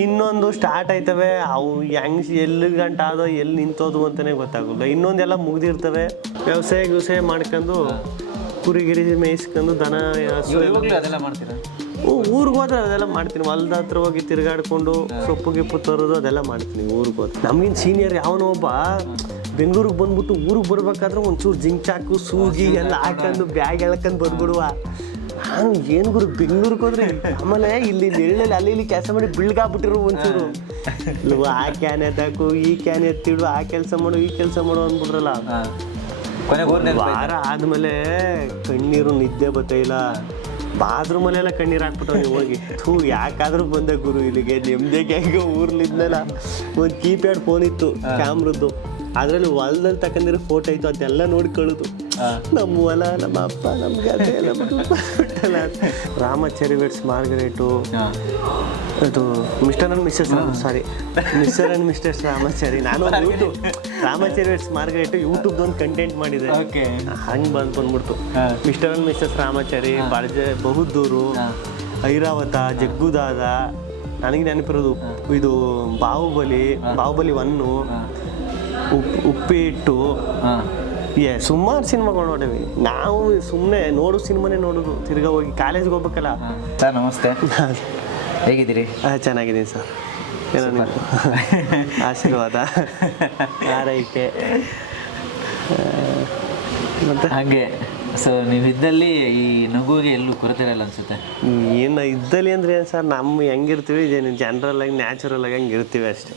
ಇನ್ನೊಂದು ಸ್ಟಾರ್ಟ್ ಆಯ್ತವೆ, ಅವು ಹೆಂಗ್ ಎಲ್ಲಿ ಗಂಟ ಆದೋ ಎಲ್ಲಿ ನಿಂತೋದು ಅಂತಲೇ ಗೊತ್ತಾಗಲ್ಲ. ಇನ್ನೊಂದೆಲ್ಲ ಮುಗ್ದಿರ್ತವೆ, ವ್ಯವಸಾಯ ಮಾಡ್ಕೊಂಡು ಕುರಿಗಿರಿ ಮೇಯಿಸ್ಕೊಂಡು ದನ ಅದೆಲ್ಲ ಮಾಡ್ತೀರಾ? ಊರಿಗೆ ಹೋದ್ರೆ ಅದೆಲ್ಲ ಮಾಡ್ತೀನಿ. ಹೊಲ್ದ ಹತ್ರ ಹೋಗಿ ತಿರುಗಾಡ್ಕೊಂಡು ಸೊಪ್ಪು ಗಿಪ್ಪು ತರೋದು ಅದೆಲ್ಲ ಮಾಡ್ತೀನಿ ಊರಿಗೆ ಹೋದ್ರೆ. ನಮಗಿನ್ ಸೀನಿಯರ್ ಯಾವನೋ ಒಬ್ಬ ಬೆಂಗಳೂರಿಗೆ ಬಂದ್ಬಿಟ್ಟು ಊರಿಗೆ ಬರ್ಬೇಕಾದ್ರೆ ಒಂಚೂರು ಜಿಂಚಾಕು ಸೂಜಿ ಎಲ್ಲ ಹಾಕೊಂಡು ಬ್ಯಾಗ್ ಎಳ್ಕೊಂಡು ಬಂದ್ಬಿಡುವ. ನಾನು ಏನು ಗುರು ಬೆಂಗಳೂರಿಗೆ ಹೋದ್ರೆ ಆಮೇಲೆ ಇಲ್ಲಿ ಎಳ್ಳಲ್ಲಿ ಅಲ್ಲಿ ಇಲ್ಲಿ ಕೆಲಸ ಮಾಡಿ ಬಿಳ್ಗಾಗ್ಬಿಟ್ಟಿರು ಒಂಚೂರು. ಆ ಕ್ಯಾನ್ ಎತ್ತಾಕು, ಈ ಕ್ಯಾನ್ ಎತ್ತಿಡು, ಆ ಕೆಲಸ ಮಾಡು, ಈ ಕೆಲಸ ಮಾಡು ಅಂದ್ಬಿಟ್ರಲ್ಲ. ವಾರ ಆದ್ಮೇಲೆ ಕಣ್ಣೀರು ನಿದ್ದೆ ಬತ್ತಾಯಿಲ್ಲ, ಬಾತ್ರೂಮಲ್ಲೆಲ್ಲ ಕಣ್ಣೀರು ಹಾಕ್ಬಿಟ್ಟವ್ ನೀವು ಹೋಗಿ. ಯಾಕಾದ್ರೂ ಬಂದೆ ಗುರು ಇಲ್ಲಿಗೆ, ನೆಮ್ಮದಿಗೆ ಹೆಂಗೆ ಊರ್ಲಿದ್ನಲ್ಲ. ಒಂದು ಕೀಪ್ಯಾಡ್ ಫೋನ್ ಇತ್ತು ಕ್ಯಾಮ್ರದ್ದು, ಅದರಲ್ಲಿ ಹೊಲದಲ್ಲಿ ತಕೊಂಡಿರೋ ಫೋಟೋ ಇತ್ತು, ಅದೆಲ್ಲ ನೋಡ್ಕೊಳ್ಳೋದು. ನಮ್ಮ ಹೊಲ, ನಮ್ಮ ಅಪ್ಪ, ನಮ್ಗೆ ಅದೆಲ್ಲ ಬಿಟ್ಟಲ್ಲ. ರಾಮಾಚಾರಿ ವೆಡ್ಸ್ ಮಾರ್ಗರೇಟು, ಅದು ಮಿಸ್ಟರ್ ಆ್ಯಂಡ್ ಮಿಸ್ಟರ್ಸ್ ರಾಮಾಚಾರಿ. ನಾನು ಯೂಟ್ಯೂಬ್ ರಾಮಾಚಾರಿ ವೆಡ್ಸ್ ಮಾರ್ಗರೇಟು ಯೂಟ್ಯೂಬ್ದೊಂದು ಕಂಟೆಂಟ್ ಮಾಡಿದೆ, ಹಂಗೆ ಬಂದ್ಬಿಡ್ತು. Mr and Mrs Ramachari, Bahaddur, Airavata, Jaggu Dada, ನನಗೆ ನೆನಪಿರೋದು ಇದು ಬಾಹುಬಲಿ 1, ಉಪ್ಪಿಟ್ಟು, ಸುಮಾರು ಸಿನಿಮಾಗಳು ನೋಡೇವಿ ನಾವು. ಸುಮ್ಮನೆ ಸಿನಿಮಾನೇ ನೋಡೋದು, ತಿರ್ಗಾ ಹೋಗಿ ಕಾಲೇಜ್ಗೆ ಹೋಗ್ಬೇಕಲ್ಲ. ಸರ್ ನಮಸ್ತೆ, ಹೇಗಿದ್ದೀರಿ? ಚೆನ್ನಾಗಿದ್ದೀನಿ ಸರ್, ಏನೋ ನೀವು ಆಶೀರ್ವಾದ ಆರೈಕೆ ಮತ್ತೆ ಹಾಗೆ. ಸೊ ನೀವು ಇದ್ದಲ್ಲಿ ಈ ನಗುವಿಗೆ ಎಲ್ಲೂ ಕೊರತೆ ಇರಲ್ಲ ಅನ್ಸುತ್ತೆ. ಏನು ಇದ್ದಲ್ಲಿ ಅಂದರೆ ಏನು ಸರ್, ನಮ್ಮ ಹೆಂಗಿರ್ತೀವಿ ಜನರಲ್ ಆಗಿ ನ್ಯಾಚುರಲ್ ಆಗಿ ಹಂಗೆ ಇರ್ತೀವಿ ಅಷ್ಟೇ.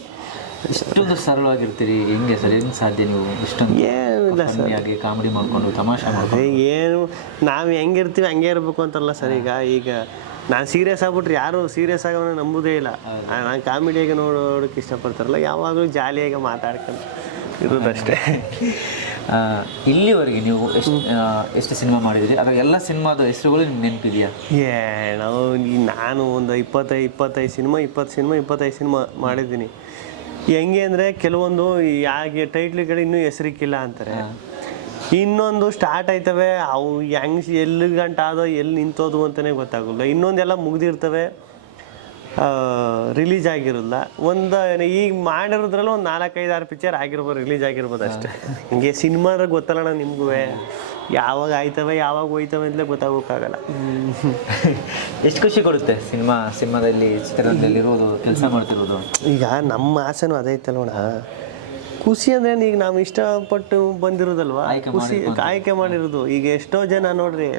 ಇಷ್ಟೊಂದು ಸರಳವಾಗಿರ್ತೀರಿ, ಹೆಂಗೆ ಸರ್, ಹೆಂಗೆ ಸಾಧ್ಯ ನೀವು ಇಷ್ಟೊಂದು? ಏನಿಲ್ಲ ಸರ್, ಕಾಮಿಡಿ ಮಾಡ್ಕೊಂಡು ತಮಾಷೆ ಮಾಡ್ಕೊಂಡು ಏನು ನಾವು ಹೆಂಗಿರ್ತೀವಿ ಹಂಗೆ ಇರಬೇಕು ಅಂತಲ್ಲ ಸರ್. ಈಗ ನಾನು ಸೀರಿಯಸ್ ಆಗ್ಬಿಟ್ರೆ ಯಾರು ಸೀರಿಯಸ್ ಆಗೋನ ನಂಬೋದೇ ಇಲ್ಲ. ನಾನು ಕಾಮಿಡಿಯಾಗಿ ನೋಡೋದಕ್ಕೆ ಇಷ್ಟಪಡ್ತಾರಲ್ಲ, ಯಾವಾಗಲೂ ಜಾಲಿಯಾಗಿ ಮಾತಾಡ್ಕೊಂಡು ಇರೋದಷ್ಟೇ. ಇಲ್ಲಿವರೆಗೆ ನೀವು ಎಷ್ಟು ಸಿನಿಮಾ ಮಾಡಿದ್ದೀರಿ? ಅದ್ರ ಎಲ್ಲ ಸಿನಿಮಾದ ಹೆಸರುಗಳು ನಿಮ್ಗೆ ನೆನಪಿದೆಯಾ? ನಾನು ಒಂದು 25 ಸಿನಿಮಾ ಮಾಡಿದ್ದೀನಿ. ಹೆಂಗೆ ಅಂದರೆ ಕೆಲವೊಂದು ಯಾಕೆ ಟೈಟ್ಲ್ಗಳು ಇನ್ನೂ ಹೆಸರಿಕ್ಕಿಲ್ಲ ಅಂತಾರೆ, ಇನ್ನೊಂದು ಸ್ಟಾರ್ಟ್ ಆಯ್ತವೆ, ಅವು ಹೆಂಗ್ ಎಲ್ಲಿ ಗಂಟ ಆದೋ ಎಲ್ಲಿ ನಿಂತೋದು ಅಂತಲೇ ಗೊತ್ತಾಗಲ್ಲ. ಇನ್ನೊಂದೆಲ್ಲ ಮುಗ್ದಿರ್ತವೆ, ರಿಲೀಸ್ ಆಗಿರೋಲ್ಲ. ಈಗ ಮಾಡಿರೋದ್ರಲ್ಲ ಒಂದು 4-5-6 ಪಿಕ್ಚರ್ ಆಗಿರ್ಬೋದು, ರಿಲೀಸ್ ಆಗಿರ್ಬೋದು ಅಷ್ಟೇ. ಹಿಂಗೆ ಸಿನಿಮಾದಾಗ ಗೊತ್ತಲ್ಲಣ್ಣ ನಿಮಗೂ, ಯಾವಾಗ ಆಯ್ತವೆ ಯಾವಾಗ ಹೋಯ್ತವೆ ಅಂತಲೇ ಗೊತ್ತಾಗೋಕ್ಕಾಗಲ್ಲ. ಎಷ್ಟು ಖುಷಿ ಕೊಡುತ್ತೆ ಸಿನಿಮಾದಲ್ಲಿ ಚಿತ್ರರಂಗದಲ್ಲಿ ಇರೋದು, ಕೆಲಸ ಮಾಡ್ತಿರೋದು? ಈಗ ನಮ್ಮ ಆಸೆನೂ ಅದೈತಲ್ವಣ, ಖುಷಿ ಅಂದರೆ ಈಗ ನಾವು ಇಷ್ಟಪಟ್ಟು ಬಂದಿರೋದಲ್ವ, ಖುಷಿ ಆಯ್ಕೆ ಮಾಡಿರೋದು. ಈಗ ಎಷ್ಟೋ ಜನ ನೋಡ್ರಿ,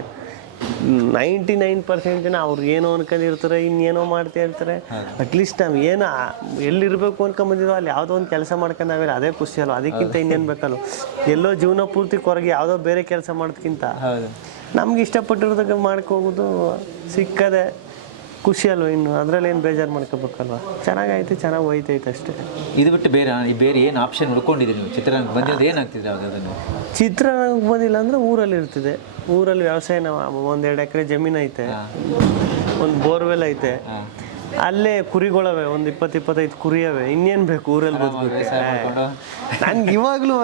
99% ಜನ ಅವ್ರು ಏನೋ ಅನ್ಕೊಂಡಿರ್ತಾರೆ, ಇನ್ನೇನೋ ಮಾಡ್ತಾ ಇರ್ತಾರೆ. ಅಟ್ಲೀಸ್ಟ್ ನಾವು ಏನು ಎಲ್ಲಿರ್ಬೇಕು ಅನ್ಕೊಂಬಂದಿದ್ವೋ ಅಲ್ಲಿ ಯಾವುದೋ ಒಂದು ಕೆಲಸ ಮಾಡ್ಕೊಂಡು ನಾವೇನು ಅದೇ ಖುಷಿ ಅಲ್ವ. ಅದಕ್ಕಿಂತ ಇನ್ನೇನು ಬೇಕಲ್ಲ, ಎಲ್ಲೋ ಜೀವನ ಪೂರ್ತಿ ಕೊರಗೆ ಯಾವುದೋ ಬೇರೆ ಕೆಲಸ ಮಾಡೋದಕ್ಕಿಂತ ನಮ್ಗೆ ಇಷ್ಟಪಟ್ಟಿರೋದಾಗ ಮಾಡ್ಕೋಬೋದು, ಸಿಕ್ಕದೆ ಖುಷಿ ಅಲ್ವ. ಇನ್ನು ಅದರಲ್ಲಿ ಏನು ಬೇಜಾರು ಮಾಡ್ಕೋಬೇಕಲ್ವ. ಚೆನ್ನಾಗೈತೆ, ಚೆನ್ನಾಗಿ ಹೋಯ್ತೈತೆ ಅಷ್ಟೇ. ಇದು ಬಿಟ್ಟು ಬೇರೆ ಏನು ಆಪ್ಷನ್ ಹುಡ್ಕೊಂಡಿದ್ದೀರಿ ನೀವು? ಚಿತ್ರರಂಗ ಬಂದಿರೋದು ಏನಾಗ್ತಿದೆ ಅವಾಗ? ಚಿತ್ರರಂಗಕ್ಕೆ ಬಂದಿಲ್ಲ ಅಂದರೆ ಊರಲ್ಲಿ ಇರ್ತಿದೆ. ಊರಲ್ಲಿ ವ್ಯವಸಾಯ, ನಾವು 1-2 ಎಕರೆ ಜಮೀನು ಐತೆ, ಒಂದು ಬೋರ್ವೆಲ್ ಐತೆ, ಅಲ್ಲೇ ಕುರಿಗಳವೆ, ಒಂದು 20-25 ಕುರಿ ಅವೆ. ಇನ್ನೇನು ಬೇಕು ಊರಲ್ಲಿ ಬದುಕಬೇಕು? ನನ್ಗೆ ಇವಾಗಲೂ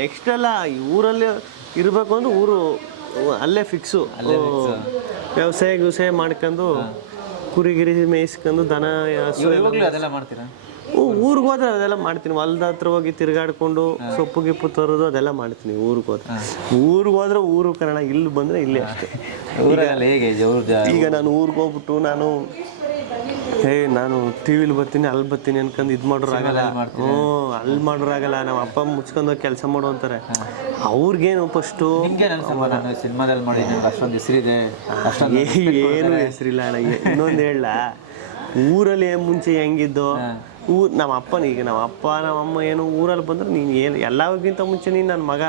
ನೆಕ್ಸ್ಟ್ ಎಲ್ಲ ಈ ಊರಲ್ಲಿ ಇರಬೇಕು ಅಂದ್ರೆ ಊರು ಅಲ್ಲೇ ಫಿಕ್ಸು. ವ್ಯವಸಾಯ ಮಾಡ್ಕೊಂಡು ಕುರಿಗಿರಿ ಮೇಯಿಸ್ಕೊಂಡು ದನ ಅದೆಲ್ಲ ಮಾಡ್ತೀರಾ? ಊರಿಗೆ ಹೋದ್ರೆ ಅದೆಲ್ಲ ಮಾಡ್ತೀನಿ. ಹೊಲ್ದ ಹತ್ರ ಹೋಗಿ ತಿರುಗಾಡ್ಕೊಂಡು ಸೊಪ್ಪು ಗಿಪ್ಪು ತರೋದು ಅದೆಲ್ಲ ಮಾಡ್ತೀನಿ ಊರಿಗೆ ಹೋದ್ರೆ. ಊರು ಕನ್ನಡ, ಇಲ್ಲಿ ಬಂದರೆ ಇಲ್ಲೇ ಅಷ್ಟೇ. ಈಗ ನಾನು ಊರಿಗೆ ಹೋಗ್ಬಿಟ್ಟು ನಾನು ಟಿ ವಿಲಿ ಬರ್ತೀನಿ ಅಲ್ಲಿ ಬರ್ತೀನಿ ಅನ್ಕೊಂಡು ಇದು ಮಾಡೋರಾಗಲ್ಲ. ಅಲ್ಲಿ ಮಾಡೋರಾಗಲ್ಲ. ನಮ್ಮ ಅಪ್ಪ ಮುಚ್ಕೊಂಡು ಕೆಲಸ ಮಾಡು ಅಂತಾರೆ. ಅವ್ರಿಗೇನು ಫಸ್ಟು ಸಿನಿಮಾದಲ್ಲಿ ಮಾಡಿ ಅಷ್ಟೊಂದು ಹೆಸರಿದೆ, ಏನು ಹೆಸರಿಲ್ಲ ಅಣ್ಣ. ಇನ್ನೊಂದು ಹೇಳ, ಊರಲ್ಲಿ ಮುಂಚೆ ಹೆಂಗಿದ್ದೋ ನಮ್ಮ ಅಮ್ಮ ಏನು ಊರಲ್ಲಿ ಬಂದ್ರೆ ನೀನು ಏನು ಎಲ್ಲರಿಗಿಂತ ಮುಂಚೆ ನೀನು ನನ್ನ ಮಗ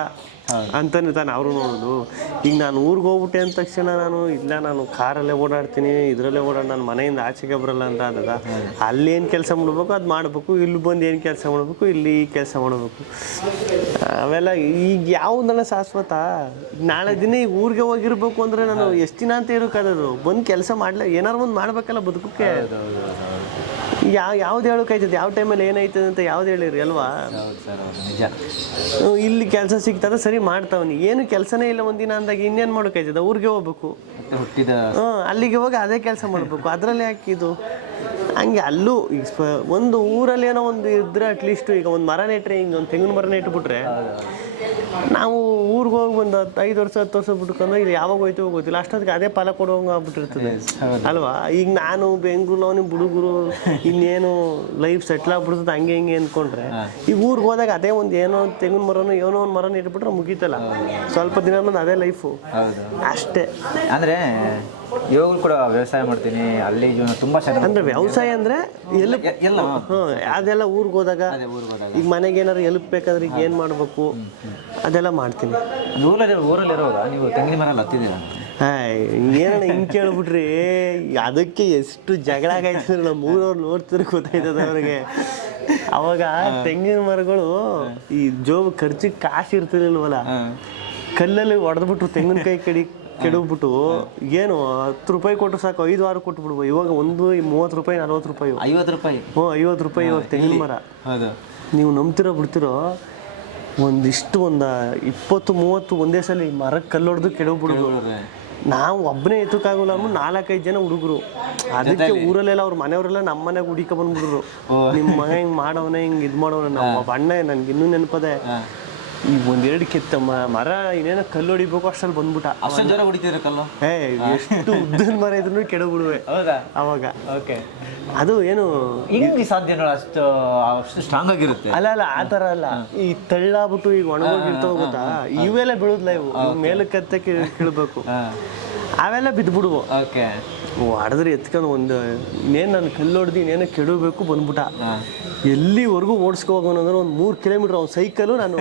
ಅಂತಲೇ ತಾನೆ ಅವರು ನೋಡೋದು. ಈಗ ನಾನು ಊರಿಗೆ ಹೋಗ್ಬಿಟ್ಟೆ ಅಂದ ತಕ್ಷಣ ನಾನು ಕಾರಲ್ಲೇ ಓಡಾಡ್ತೀನಿ, ಇದರಲ್ಲೇ ನನ್ನ ಮನೆಯಿಂದ ಆಚೆಗೆ ಬರಲ್ಲ ಅಂತ ಆದಾಗ ಅಲ್ಲೇನು ಕೆಲಸ ಮಾಡಬೇಕು ಅದು ಮಾಡಬೇಕು, ಇಲ್ಲಿ ಬಂದು ಏನು ಕೆಲಸ ಮಾಡಬೇಕು, ಇಲ್ಲಿ ಕೆಲಸ ಮಾಡಬೇಕು. ಅವೆಲ್ಲ ಈಗ ಯಾವುದನ್ನ ಶಾಶ್ವತ. ನಾಳೆ ದಿನ ಈಗ ಊರಿಗೆ ಹೋಗಿರ್ಬೇಕು ಅಂದರೆ ನಾನು ಎಷ್ಟು ದಿನ ಅಂತ ಇರೋಕ್ಕಾಗೋದು? ಬಂದು ಕೆಲಸ ಮಾಡಲೇ ಏನಾರು ಒಂದು ಮಾಡಬೇಕಲ್ಲ ಬದುಕೋಕ್ಕೆ. ಯಾವ್ದು ಹೇಳೋಕ್ಕಾಯ್ತದೆ? ಯಾವ ಟೈಮಲ್ಲಿ ಏನಾಯ್ತದೆ ಅಂತ ಯಾವ್ದು ಹೇಳಿರಿ ಅಲ್ವಾ? ಇಲ್ಲಿ ಕೆಲಸ ಸಿಗ್ತದೆ ಸರಿ ಮಾಡ್ತಾವನಿ, ಏನು ಕೆಲಸನೇ ಇಲ್ಲ ಒಂದಿನ ಅಂದಾಗ ಇನ್ನೇನು ಮಾಡೋಕ್ಕಾಯ್ತದೆ? ಊರಿಗೆ ಹೋಗ್ಬೇಕು, ಅಲ್ಲಿಗೆ ಹೋಗಿ ಅದೇ ಕೆಲಸ ಮಾಡಬೇಕು. ಅದರಲ್ಲಿ ಯಾಕೆ ಇದು ಹಂಗೆ ಅಲ್ಲೂ ಈಗ ಒಂದು ಊರಲ್ಲಿ ಏನೋ ಒಂದು ಇದ್ರೆ ಅಟ್ಲೀಸ್ಟ್ ಈಗ ಒಂದು ಮರ ನೆಟ್ರೆ ಹಿಂಗೆ ಒಂದು ತೆಂಗಿನ ಮರ ನೆಟ್ಬಿಟ್ರೆ ನಾವು ಊರಿಗೆ ಹೋಗಿ ಒಂದು 5 ವರ್ಷ 10 ವರ್ಷ ಬಿಟ್ಕೊಂಡು ಇದು ಯಾವಾಗ ಹೋಯ್ತು ಗೊತ್ತಿಲ್ಲ, ಅಷ್ಟೊತ್ತಿಗೆ ಅದೇ ಫಲ ಕೊಡುವಂಗೆ ಆಗ್ಬಿಟ್ಟಿರ್ತದೆ ಅಲ್ವಾ. ಈಗ ನಾನು ಬೆಂಗಳೂರು ನಿಮ್ಮ ಹುಡುಗರು ಇನ್ನೇನು ಲೈಫ್ ಸೆಟ್ಲ್ ಆಗ್ಬಿಡ್ತದೆ ಹಂಗೆ ಹಿಂಗೆ ಅಂದ್ಕೊಂಡ್ರೆ ಈಗ ಊರಿಗೆ ಹೋದಾಗ ಅದೇ ಒಂದು ಏನೋ ಒಂದು ತೆಂಗಿನ ಮರನೋ ಏನೋ ಒಂದು ಮರ ನೆಟ್ಬಿಟ್ರೆ ಮುಗೀತಲ್ಲ, ಸ್ವಲ್ಪ ದಿನ ಬಂದು ಅದೇ ಲೈಫು ಅಷ್ಟೇ. ಅಂದರೆ ಇವಾಗಲೂ ಕೂಡ ವ್ಯವಸಾಯ ಮಾಡ್ತೀನಿ, ಅಲ್ಲಿ ಜೀವನ ತುಂಬ ಚೆನ್ನಾಗಿ. ಅಂದರೆ ವ್ಯವಸಾಯ ಅಂದರೆ ಎಲ್ಲ ಅದೆಲ್ಲ ಊರಿಗೆ ಹೋದಾಗ ಈಗ ಮನೆಗೆ ಏನಾದ್ರು ಎಲ್ಪ್ ಬೇಕಾದ್ರೆ ಈಗ ಏನು ಮಾಡಬೇಕು ಅದೆಲ್ಲ ಮಾಡ್ತೀನಿ. ಊರಲ್ಲಿರುವಾಗ ನೀವು ತೆಂಗಿನ ಮರ ಹತ್ತಿದ್ದೀರಾ? ಏನಣ್ಣ ಹಿಂಗೆ ಕೇಳ್ಬಿಟ್ರಿ, ಅದಕ್ಕೆ ಎಷ್ಟು ಜಗಳ ಆಗೈತೆ ನಮ್ಮ ಊರವ್ರು ನೋಡ್ತಿದ್ರೆ ಗೊತ್ತಾಯ್ತದ ಅವ್ರಿಗೆ. ಅವಾಗ ತೆಂಗಿನ ಮರಗಳು ಈ ಜೋಬ್ ಖರ್ಚಿಗೆ ಕಾಸು ಇರ್ತಿರ್ಲಿಲ್ವಲ್ಲ, ಕಲ್ಲಲ್ಲಿ ಹೊಡೆದ್ಬಿಟ್ರು ತೆಂಗಿನಕಾಯಿ ಕೆಡವ್ಬಿಟ್ಟು ಏನು 10 ರೂಪಾಯಿ ಕೊಟ್ಟರು ಸಾಕು 5 ವಾರ ಕೊಟ್ಬಿಡ್ಬೋದು. ಇವಾಗ ಒಂದು 30 ರೂಪಾಯಿ 40 ರೂಪಾಯಿ 50 ರೂಪಾಯಿ 50 ರೂಪಾಯಿ ಇವಾಗ ತೆಂಗಿನ ಮರ. ನೀವು ನಂಬ್ತಿರೋ ಬಿಡ್ತಿರೋ ಒಂದಿಷ್ಟು ಒಂದು 20-30 ಒಂದೇ ಸಲ ಮರಕ್ಕೆ ಕಲ್ಲೊಡ್ದು ಕೆಡವ್ಬಿಡೋದು. ನಾವು ಒಬ್ಬನೇ ಎತ್ತಕ್ಕಾಗಲ್ಲ ಅನ್ನೋ 4-5 ಜನ ಹುಡುಗರು. ಅದಕ್ಕೆ ಊರಲ್ಲೆಲ್ಲ ಅವ್ರ ಮನೆಯವರೆಲ್ಲ ನಮ್ಮ ಮನೆಗೆ ಹುಡುಕ ಬಂದ್ಬಿಟ್ರು, ನಿಮ್ಮ ಮಗ ಹಿಂಗೆ ಮಾಡವನೇ ಹಿಂಗೆ ಇದು ಮಾಡೋಣ. ನಾವು ಅಣ್ಣ ನನಗೆ ಇನ್ನೂ ನೆನಪದೆ, ಈಗ 1-2 ಕೆತ್ತ ಮರ ಇನ್ನೇನೋ ಕಲ್ಲು ಹೊಡಿಬೇಕು ಅಷ್ಟಲ್ಲಿ ಬಂದ್ಬಿಟ್ಟ. ಅಷ್ಟು ಜನ ಹೊಡಿತಿದ್ರು ಕಲ್ಲು? ಎಷ್ಟು ಉದ್ದದ ಮರ ಇದ್ರೂ ಕೆಡಬಿಡುವೆ ಅವಾಗ. ಓಕೆ, ಅದು ಏನು ಹಿಂಗೆ ಸಾಧ್ಯ ನೋಡಿ, ಅಷ್ಟು ಸ್ಟ್ರಾಂಗ್ ಆಗಿರುತ್ತೆ. ಅಲ್ಲ ಆ ಥರ ಅಲ್ಲ, ಈ ತಳ್ಳಾಗ್ಬಿಟ್ಟು ಈಗ ಒಣಗೋಗಿರ್ತಾವ ಗೊತ್ತಾ, ಇವೆಲ್ಲ ಬೀಳುದಿಲ್ಲ, ಇವು ಮೇಲಕ್ಕೆ ಕತ್ತೆ ಕೀಳ್ಬೇಕು, ಅವೆಲ್ಲ ಬಿದ್ದುಬಿಡುವು. ಓಕೆ, ಹೊಡೆದ್ರೆ ಎತ್ಕೊಂಡು ಒಂದು ಇನ್ನೇನು ನಾನು ಕಲ್ಲು ಹೊಡೆದು ಇನ್ನೇನೋ ಕೆಡಬೇಕು ಬಂದ್ಬಿಟ್ಟ. ಎಲ್ಲಿವರೆಗೂ ಓಡಿಸ್ಕೊ ಹೋಗೋಣ ಅಂದ್ರೆ ಒಂದು 3 ಕಿಲೋಮೀಟ್ರ್ ಅವ್ನ ಸೈಕಲು ನಾನು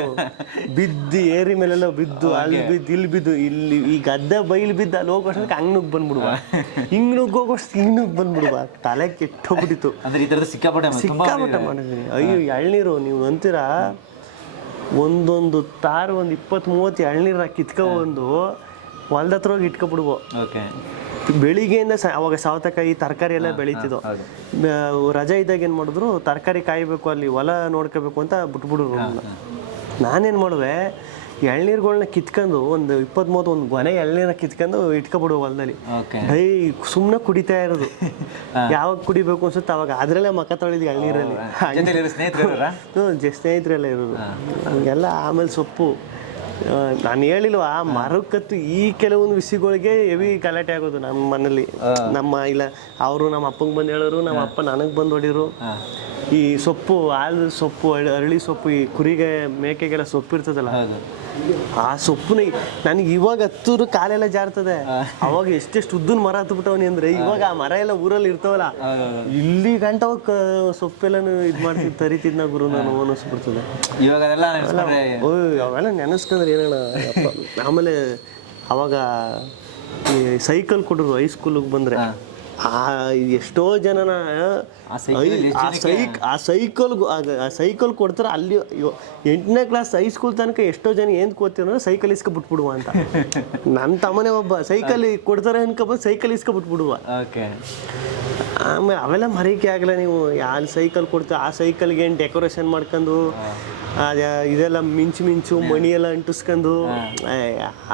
ಬಿದ್ದು ಏರಿ ಮೇಲೆಲ್ಲ ಬಿದ್ದು ಅಲ್ಲಿ ಬಿದ್ದು ಇಲ್ಲಿ ಬಿದ್ದು ಇಲ್ಲಿ ಈ ಗದ್ದೆ ಬೈಲಿ ಬಿದ್ದು ಅಲ್ಲಿ ಹೋಗೋಷ್ಟಕ್ಕೆ ಹಂಗೆ ನುಗ್ಗಿ ಬಂದ್ಬಿಡುವ, ಹಿಂಗೆ ನುಗ್ಗೋಗೋಷ್ಟು ಹಿಂಗೆ ನುಗ್ಗಿ ಬಂದ್ಬಿಡುವ. ತಲೆ ಕೆಟ್ಟೋಗ್ಬಿಟ್ಟಿತ್ತು. ಸಿಕ್ಕಾಪಟ್ಟೆ ಮಾಡಿದ್ರಿ. ಅಯ್ಯೋ ಎಳ್ನೀರು ನೀವು ಅಂತೀರಾ, ಒಂದೊಂದು ತಾರು ಒಂದು 20-30 ಎಳ್ನೀರು ಕಿತ್ಕೊಂಡು ಹೊಲ್ದ ಹತ್ರ ಹೋಗಿ ಇಟ್ಕೊಬಿಡುವು. ಬೆಳಿಗ್ಗೆಯಿಂದ ಅವಾಗ ಸೌತೆಕಾಯಿ ತರಕಾರಿ ಎಲ್ಲ ಬೆಳೀತಿದ್ದು. ರಜೆ ಇದ್ದಾಗ ಏನು ಮಾಡಿದ್ರು, ತರಕಾರಿ ಕಾಯಬೇಕು ಅಲ್ಲಿ ಹೊಲ ನೋಡ್ಕೋಬೇಕು ಅಂತ ಬಿಟ್ಬಿಡ್ರು. ನಾನೇನು ಮಾಡುವೆ, ಎಳ್ನೀರುಗಳನ್ನ ಕಿತ್ಕೊಂಡು ಒಂದು 20-30 ಒಂದು ಗೊನೆ ಎಳ್ನೀರ ಕಿತ್ಕೊಂಡು ಇಟ್ಕೊಬಿಡುವ ಹೊಲದಲ್ಲಿ. ಸುಮ್ಮನೆ ಕುಡಿತಾ ಇರೋದು, ಯಾವಾಗ ಕುಡಿಬೇಕು ಅನ್ಸುತ್ತೆ ಅವಾಗ. ಅದರಲ್ಲೇ ಮಕ್ಕ ತೊಳಿದ್ವಿ ಎಳ್ನೀರಲ್ಲಿ. ಸ್ನೇಹಿತರೆಲ್ಲ ಇರೋದು ಹಂಗೆಲ್ಲ. ಆಮೇಲೆ ಸೊಪ್ಪು ನಾನು ಹೇಳಿಲ್ವಾ, ಮರಕ್ಕತ್ತು ಈ ಕೆಲವೊಂದು ವಿಷಯಗಳಿಗೆ ಹೆವಿ ಗಲಾಟೆ ಆಗೋದು ನಮ್ಮ ಮನೇಲಿ. ನಮ್ಮ ಇಲ್ಲ ಅವರು ನಮ್ಮ ಅಪ್ಪಂಗೆ ಬಂದು ಹೇಳೋರು, ನಮ್ಮ ಅಪ್ಪ ನನಗೆ ಬಂದು ಹೊಡಿರು. ಈ ಸೊಪ್ಪು ಆಲದ ಸೊಪ್ಪು, ಅರಳಿ ಸೊಪ್ಪು, ಈ ಕುರಿಗೆ ಮೇಕೆಗೆಲ್ಲ ಸೊಪ್ಪು ಇರ್ತದಲ್ಲ, ಆ ಸೊಪ್ಪುನ ನನಗೆ ಇವಾಗ ಹತ್ತೂರು ಕಾಲೆಲ್ಲ ಜಾರ್ತದೆ. ಅವಾಗ ಎಷ್ಟೆಷ್ಟು ಉದ್ದನ ಮರ ಹತ್ಬಿಟ್ಟವನಿ ಅಂದ್ರೆ, ಇವಾಗ ಆ ಮರ ಎಲ್ಲ ಊರಲ್ಲಿ ಇರ್ತಾವಲ್ಲ, ಇಲ್ಲಿ ಗಂಟ ಸೊಪ್ಪೆಲ್ಲನು ಇದು ಮಾಡ್ತಿದ್ದು ತರಿತಿದ್ನ ಗುರು ನಾನು ಅನ್ನಿಸ್ಬಿಡ್ತದೆ. ಅವೆಲ್ಲ ನೆನೆಸ್ಕೊಂಡ್ರೆ ಏನಣ್ಣ. ಆಮೇಲೆ ಅವಾಗ ಈ ಸೈಕಲ್ ಕೊಟ್ಟರು ಹೈಸ್ಕೂಲಿಗೆ ಬಂದರೆ, ಎಷ್ಟೋ ಜನನ ಆ ಸೈಕಲ್ ಕೊಡ್ತಾರೆ. ಅಲ್ಲಿ 8ನೇ ಕ್ಲಾಸ್ ಹೈಸ್ಕೂಲ್ ತನಕ ಎಷ್ಟೋ ಜನ ಏನು ಕೂತಿರೋ ಸೈಕಲ್ ಇಸ್ಕೊಬಿಟ್ಬಿಡುವ ಅಂತ. ನನ್ನ ತಮ್ಮನೇ ಒಬ್ಬ ಸೈಕಲ್ ಕೊಡ್ತಾರೆ ಅನ್ಕೊಬೋದು, ಸೈಕಲ್ ಇಸ್ಕೊಬಿಟ್ಬಿಡುವ. ಆಮೇಲೆ ಅವೆಲ್ಲ ಮರೀಕೆ ಆಗಲ್ಲ. ನೀವು ಯಾವ ಸೈಕಲ್ ಕೊಡ್ತೀವಿ ಆ ಸೈಕಲ್ಗೆ ಏನು ಡೆಕೋರೇಷನ್ ಮಾಡ್ಕೊಂಡು ಇದೆಲ್ಲ ಮಿಂಚು ಮಣಿ ಎಲ್ಲ ಅಂಟಿಸ್ಕೊಂಡು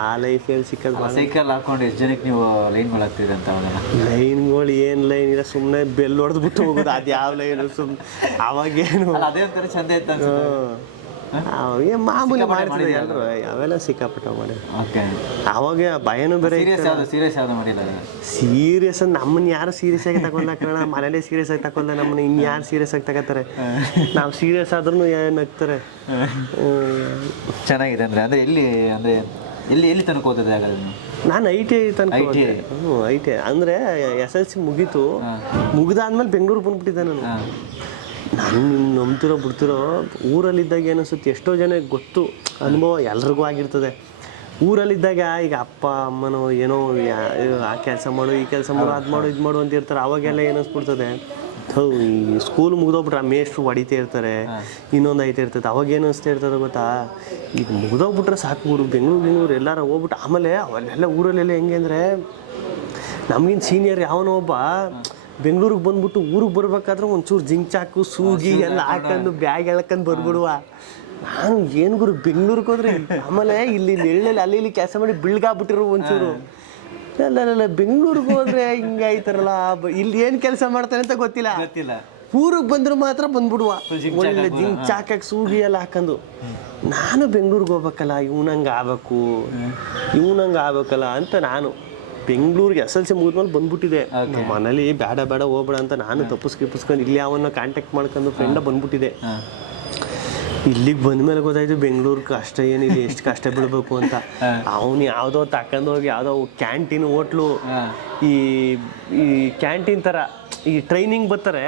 ಆ ಲೈಫಲ್ಲಿ ಸಿಕ್ಕದು. ಸೈಕಲ್ ಹಾಕೊಂಡು ಎಷ್ಟು ಜನಕ್ಕೆ ನೀವು ಲೈನ್ಗಳು ಹಾಕ್ತಿದ್ರಿ ಅಂತ? ಲೈನ್ಗಳು ಏನು ಲೈನ್ ಇಲ್ಲ, ಸುಮ್ಮನೆ ಬೆಲ್ ಹೊಡೆದ್ಬಿಟ್ಟು ಹೋಗೋದು. ಅದು ಯಾವ ಲೈನು ಸುಮ್ಮನೆ ಅವಾಗೇನು ಅದೇ ಒಂಥರ ಚಂದ ಇತ್ತು. ಮಾಮೂಲಿ ಮಾಡ್ತಿದ್ದೆ ಎಲ್ಲರೂ, ಅವೆಲ್ಲ ಸಿಕ್ಕಾಪಟ್ಟ ಮಾಡಿ. ಅವಾಗ ಭಯನೂ ಬೇರೆ. ಸೀರಿಯಸ್ ನಮ್ಮನ್ನ ಯಾರು ಸೀರಿಯಸ್ ಆಗಿ ತಗೊಲ್ಲ ಕಣ, ಮನೇಲಿ ಸೀರಿಯಸ್ ಆಗಿ ತಗೊಲ್ಲ ನಮ್ಮನ್ನ. ಇನ್ಯಾರು ಸೀರಿಯಸ್ ಆಗಿ ತಗೋತಾರೆ? ನಾವು ಸೀರಿಯಸ್ ಆದ್ರೂ ನಗ್ತಾರೆ. ಚೆನ್ನಾಗಿದೆ. ಅಂದರೆ ಎಲ್ಲಿ ತನಕ ಓದಿದೆ? ನಾನು ITI ತನಕ. ITI ಅಂದರೆ SSLC ಮುಗೀತು. ಮುಗಿದಾದ್ಮೇಲೆ ಬೆಂಗಳೂರು ಬಂದ್ಬಿಟ್ಟಿದ್ದೆ ನಾನು. ನಾನು ನಂಬ್ತಿರೋ ಬಿಡ್ತಿರೋ ಊರಲ್ಲಿದ್ದಾಗ ಏನಿಸುತ್ತೆ, ಎಷ್ಟೋ ಜನ ಗೊತ್ತು, ಅನುಭವ ಎಲ್ರಿಗೂ ಆಗಿರ್ತದೆ. ಊರಲ್ಲಿದ್ದಾಗ ಈಗ ಅಪ್ಪ ಅಮ್ಮನೋ ಏನೋ ಆ ಕೆಲಸ ಮಾಡು, ಈ ಕೆಲಸ ಮಾಡು, ಅದು ಮಾಡು, ಇದು ಮಾಡು ಅಂತ ಇರ್ತಾರೆ. ಅವಾಗೆಲ್ಲ ಏನಿಸ್ಬಿಡ್ತದೆ, ಈ ಸ್ಕೂಲ್ ಮುಗಿದೋಗ್ಬಿಟ್ರೆ ಆ ಮೇಷ್ಟ್ರು ಹೊಡಿತಾ ಇರ್ತಾರೆ, ಇನ್ನೊಂದು ಐತೆ ಇರ್ತದೆ. ಅವಾಗ ಏನು ಅನಿಸ್ತಾ ಇರ್ತದೆ ಗೊತ್ತಾ, ಈಗ ಮುಗಿದೋಗ್ಬಿಟ್ರೆ ಸಾಕು ಬೆಂಗಳೂರು ಎಲ್ಲಾರು ಹೋಗ್ಬಿಟ್ಟು. ಆಮೇಲೆ ಅಲ್ಲೆಲ್ಲ ಊರಲ್ಲೆಲ್ಲ ಹೆಂಗೆ ಅಂದರೆ, ನಮಗಿನ ಸೀನಿಯರ್ ಯಾವನೋ ಒಬ್ಬ ಬೆಂಗಳೂರಿಗೆ ಬಂದ್ಬಿಟ್ಟು ಊರಿಗೆ ಬರ್ಬೇಕಾದ್ರೆ ಒಂಚೂರು ಜಿಂಚಾಕು ಸೂಗಿ ಎಲ್ಲ ಹಾಕೊಂಡು ಬ್ಯಾಗ್ ಎಳ್ಕೊಂಡು ಬರ್ಬಿಡುವ. ನಾನು ಏನು ಗುರು ಬೆಂಗಳೂರಿಗೆ ಹೋದ್ರೆ, ಆಮೇಲೆ ಇಲ್ಲಿ ಎಳ್ಳಲ್ಲಿ ಅಲ್ಲಿ ಇಲ್ಲಿ ಕೆಲಸ ಮಾಡಿ ಬಿಳ್ಗಾಗ್ಬಿಟ್ಟಿರು ಒಂಚೂರು. ಅಲ್ಲ ಬೆಂಗಳೂರಿಗೆ ಹೋದ್ರೆ ಹಿಂಗಾಯ್ತಾರಲ್ಲ ಇಲ್ಲಿ ಏನು ಕೆಲಸ ಮಾಡ್ತಾನೆ ಅಂತ ಗೊತ್ತಿಲ್ಲ. ಊರಿಗೆ ಬಂದ್ರು ಮಾತ್ರ ಬಂದ್ಬಿಡುವ ಒಳ್ಳೆ ಜಿಮ್ ಚಾಕಕ್ಕೆ ಸೂಗಿ ಎಲ್ಲ ಹಾಕೊಂಡು. ನಾನು ಬೆಂಗ್ಳೂರಿಗೆ ಹೋಗ್ಬೇಕಲ್ಲ, ಇವನಂಗೆ ಆಗ್ಬೇಕಲ್ಲ ಅಂತ ನಾನು ಬೆಂಗಳೂರಿಗೆ SLC ಮುಗಿದ್ಮೇಲೆ ಬಂದ್ಬಿಟ್ಟಿದೆ. ನಮ್ಮ ಮನೇಲಿ ಬೇಡ ಹೋಗ್ಬೇಡ ಅಂತ ನಾನು ತಪ್ಪಿಸ್ಕೊಂಡು ಇಲ್ಲಿ ಅವನ್ನ ಕಾಂಟ್ಯಾಕ್ಟ್ ಮಾಡ್ಕೊಂಡು ಫ್ರೆಂಡ ಬಂದ್ಬಿಟ್ಟಿದೆ. ಇಲ್ಲಿಗೆ ಬಂದ್ಮೇಲೆ ಗೊತ್ತಾಯ್ತು ಬೆಂಗಳೂರು ಕಷ್ಟ ಏನಿಲ್ಲ, ಎಷ್ಟು ಕಷ್ಟ ಬಿಡ್ಬೇಕು ಅಂತ. ಅವನು ಯಾವುದೋ ತಕೊಂಡೋಗಿ ಯಾವುದೋ ಕ್ಯಾಂಟೀನ್ ಹೋಟ್ಲು, ಈ ಕ್ಯಾಂಟೀನ್ ಥರ ಈ ಟ್ರೈನಿಂಗ್ ಬರ್ತಾರೆ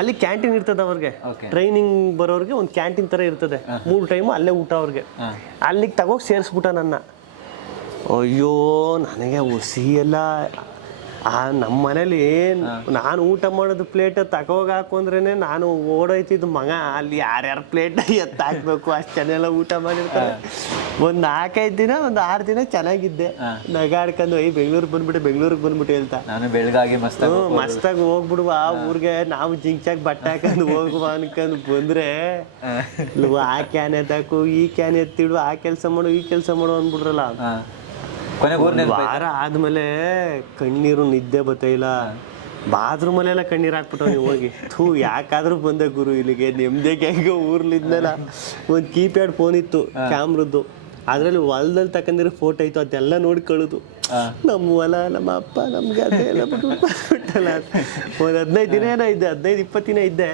ಅಲ್ಲಿ ಕ್ಯಾಂಟೀನ್ ಇರ್ತದೆ ಅವ್ರಿಗೆ. ಟ್ರೈನಿಂಗ್ ಬರೋರಿಗೆ ಒಂದು ಕ್ಯಾಂಟೀನ್ ಥರ ಇರ್ತದೆ, 3 ಟೈಮು ಅಲ್ಲೇ ಊಟ ಅವ್ರಿಗೆ. ಅಲ್ಲಿಗೆ ತಗೋಗಿ ಸೇರಿಸ್ಬಿಟ್ಟ ನನ್ನ. ಅಯ್ಯೋ ನನಗೆ ಹುಸಿ ಎಲ್ಲ. ನಮ್ಮ ಮನೇಲಿ ನಾನು ಊಟ ಮಾಡೋದು ಪ್ಲೇಟ್ ತಗೋಗಾಕು ಅಂದ್ರೇನೆ ನಾನು ಓಡೋಯ್ತಿದ್ದು ಮಗ. ಅಲ್ಲಿ ಯಾರ್ಯಾರು ಪ್ಲೇಟ್ ಎತ್ತಾಕ್ಬೇಕು ಅಷ್ಟು ಚೆನ್ನಾಗೆಲ್ಲ ಊಟ ಮಾಡಿರ್ತಾರೆ. ಒಂದು 4-5 ದಿನ, ಒಂದು 6 ದಿನ ಚೆನ್ನಾಗಿದ್ದೆ, ನಗಾಡ್ಕೊಂಡು ಬೆಂಗಳೂರಿಗೆ ಬಂದ್ಬಿಟ್ಟು ಹೇಳ್ತಾ. ನಾನು ಬೆಳಗಾಗಿ ಮಸ್ತಾಗಿ ಹೋಗ್ಬಿಡುವ ಊರಿಗೆ, ನಾವು ಜಿಂಚಾಗಿ ಬಟ್ಟೆ ಹಾಕೊಂಡು ಹೋಗುವ ಅನ್ಕೊಂಡು ಬಂದ್ರೆ ಆ ಕ್ಯಾನ್ ಎತ್ತಾಕು, ಈ ಕ್ಯಾನ್ ಎತ್ತಿಡು, ಆ ಕೆಲಸ ಮಾಡು, ಈ ಕೆಲಸ ಮಾಡು ಅಂದ್ಬಿಡ್ರಲ್ಲ. ವಾರ ಆದ್ಮೇಲೆ ಕಣ್ಣೀರು ನಿದ್ದೆ ಬತ್ತಿಲ್ಲ. ಬಾತ್ರೂಮಲ್ಲೆಲ್ಲ ಕಣ್ಣೀರು ಹಾಕ್ಬಿಟ್ಟು ನೀವು ಹೋಗಿ ಯಾಕಾದ್ರೂ ಬಂದೆ ಗುರು ಇಲ್ಲಿಗೆ, ನೆಮ್ಮದಿಗೆ ಹೆಂಗೆ ಊರ್ಲಿದ್ನಲ್ಲ. ಒಂದು ಕೀಪ್ಯಾಡ್ ಫೋನ್ ಇತ್ತು ಕ್ಯಾಮ್ರದ್ದು, ಅದರಲ್ಲಿ ಹೊಲದಲ್ಲಿ ತಕೊಂಡಿರೋ ಫೋಟೋ ಇತ್ತು, ಅದೆಲ್ಲ ನೋಡಿ ಕಳುದು. ನಮ್ಮ ಹೊಲ, ನಮ್ಮ ಅಪ್ಪ, ನಮ್ಗೆ ಅದೆಲ್ಲ ಬಿಟ್ಬಿಟ್ಟಲ್ಲ. ಒಂದು 15 ದಿನ ಏನೋ ಇದ್ದೆ, 15-20 ದಿನ ಇದ್ದೆ.